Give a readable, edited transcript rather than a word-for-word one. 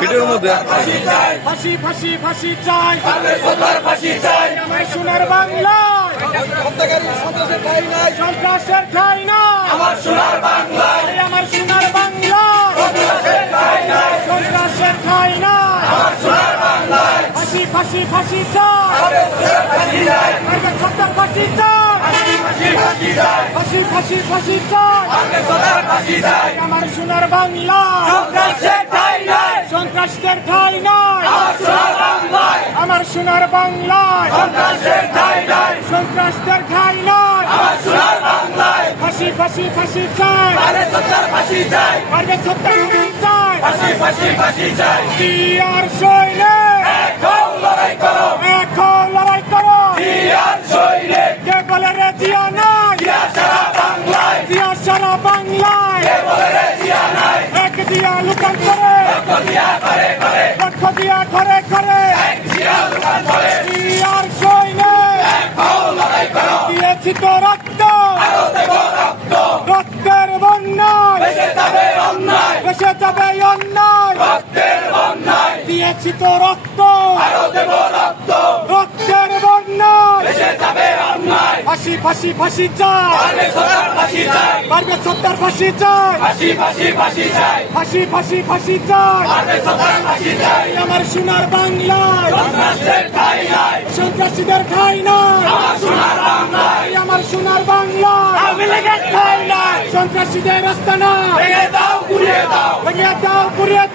ভিডিওর মধ্যে ফাঁসি ফাঁসি ফাঁসি চাই, ফাঁসি চাই, আমার সোনার বাংলায় সন্ত্রাসের ঠাঁই নাই, আমার সোনার বাংলায় আমার সোনার বাংলায় সন্ত্রাসের ঠাঁই নাই, আমার সোনার বাংলায় ফাঁসি ফাঁসি ফাঁসি চাই, ফাঁসি চাই, সত্তর ফাঁসি চাই, ফাঁসি চাই, ফাঁসি ফাঁসি ফাঁসি চাই, ফাঁসি চাই, আমার সোনার বাংলায় সন্ত্রাসের ঠাঁই নাই, সন্ত্রাসদের ঠাঁই নাই, আমার সোনার বাংলায় আমার সোনার বাংলায় সন্ত্রাসের ঠাঁই নাই, সন্ত্রাসদের ঠাঁই নাই, আমার সোনার বাংলায় ফাঁসি ফাঁসি ফাঁসি চাই, ফাঁসি চাই, সত্তর ফাঁসি চাই, ফাঁসি চাই, জিয়ার সৈনিক এখন লড়াই করো, এখন লড়াই করো, জিয়ার সৈনিক, কে বলে রে জিয়া নাই, জিয়া সারা বাংলায়, জিয়া সারা বাংলায়, কে বলে রে জিয়া নাই, এক জিয়া লুকান করে, জিয়া করে করে, লক্ষ জিয়া ঘরে ঘরে, জিয়া দোকান করে, জিয়ার সৈনিক এখন লড়াই করো, দিয়েছি তো রক্ত, আরো দেব রক্ত, রক্তের বন্যায় বেঁচে যাবে অন্যায়, বেসে যাবে অন্যায়, রক্তের বন্যায়, দিয়েছি তো রক্ত, আরো দেব রক্ত, রক্তের বন্যায়, বেঁচে যাবে অন্যায়, ফাঁসি ফাঁসি ফাঁসি চাই, পারবে সরকার ফাঁসি চাই, পারবে সত্তর ফাঁসি চাই, ফাঁসি চাই, ফাঁসি ফাঁসি ফাঁসি চাই, পারবে সরকার ফাঁসি চাই, আমার সোনার বাংলায় সন্ত্রাসের ঠাঁই নাই, সন্ত্রাসীদের ঠাঁই নাই, আমার সোনার বাংলায়, আমার সোনার বাংলায় আওয়ামী লীগের ঠাঁই নাই, সন্ত্রাসীদের রাস্তা না ভেঙে দাও, ঘুরিয়ে দাও, ভেঙে দাও পুড়িয়ে